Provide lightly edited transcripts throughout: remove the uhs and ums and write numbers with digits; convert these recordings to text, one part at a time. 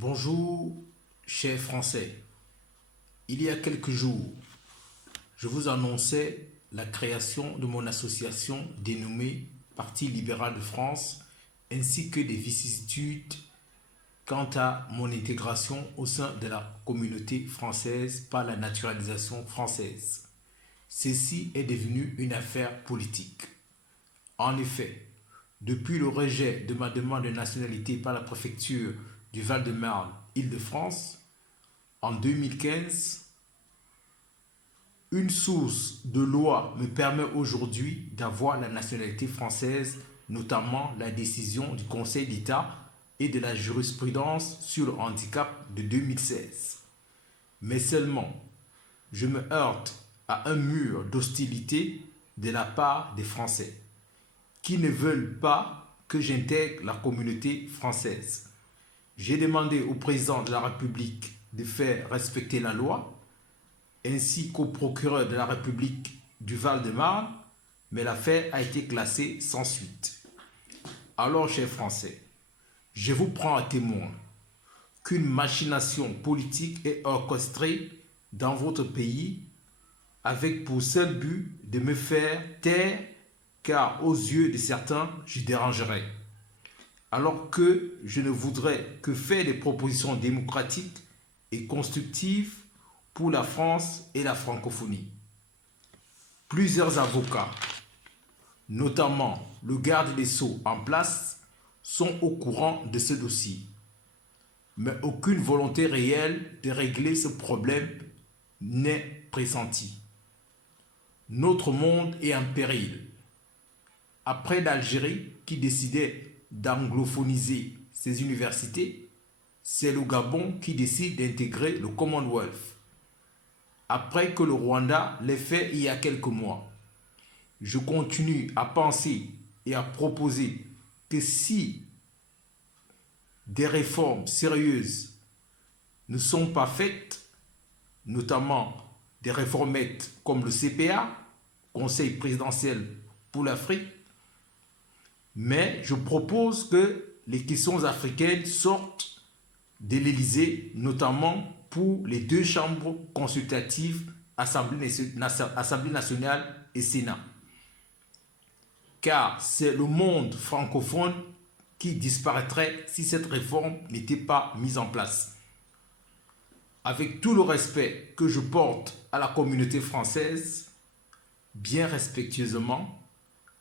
Bonjour, chers Français. Il y a quelques jours, je vous annonçais la création de mon association dénommée Parti libéral de France, ainsi que des vicissitudes quant à mon intégration au sein de la communauté française par la naturalisation française. Ceci est devenu une affaire politique. En effet, depuis le rejet de ma demande de nationalité par la préfecture du Val-de-Marne, Île-de-France, en 2015, une source de loi me permet aujourd'hui d'avoir la nationalité française, notamment la décision du Conseil d'État et de la jurisprudence sur le handicap de 2016. Mais seulement, je me heurte à un mur d'hostilité de la part des Français qui ne veulent pas que j'intègre la communauté française. J'ai demandé au président de la République de faire respecter la loi, ainsi qu'au procureur de la République du Val-de-Marne, mais l'affaire a été classée sans suite. Alors, chers Français, je vous prends à témoin qu'une machination politique est orchestrée dans votre pays avec pour seul but de me faire taire, car aux yeux de certains, je dérangerai. Alors que je ne voudrais que faire des propositions démocratiques et constructives pour la France et la francophonie. Plusieurs avocats, notamment le garde des Sceaux en place, sont au courant de ce dossier. Mais aucune volonté réelle de régler ce problème n'est pressentie. Notre monde est en péril. Après l'Algérie qui décidait d'anglophoniser ses universités, c'est le Gabon qui décide d'intégrer le Commonwealth. Après que le Rwanda l'ait fait il y a quelques mois, je continue à penser et à proposer que si des réformes sérieuses ne sont pas faites, notamment des réformettes comme le CPA, Conseil présidentiel pour l'Afrique, mais je propose que les questions africaines sortent de l'Élysée, notamment pour les deux chambres consultatives, Assemblée nationale et Sénat. Car c'est le monde francophone qui disparaîtrait si cette réforme n'était pas mise en place. Avec tout le respect que je porte à la communauté française, bien respectueusement,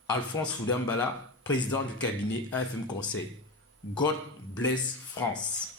Alphonse Foudambala, président du cabinet AFM Conseil. God bless France.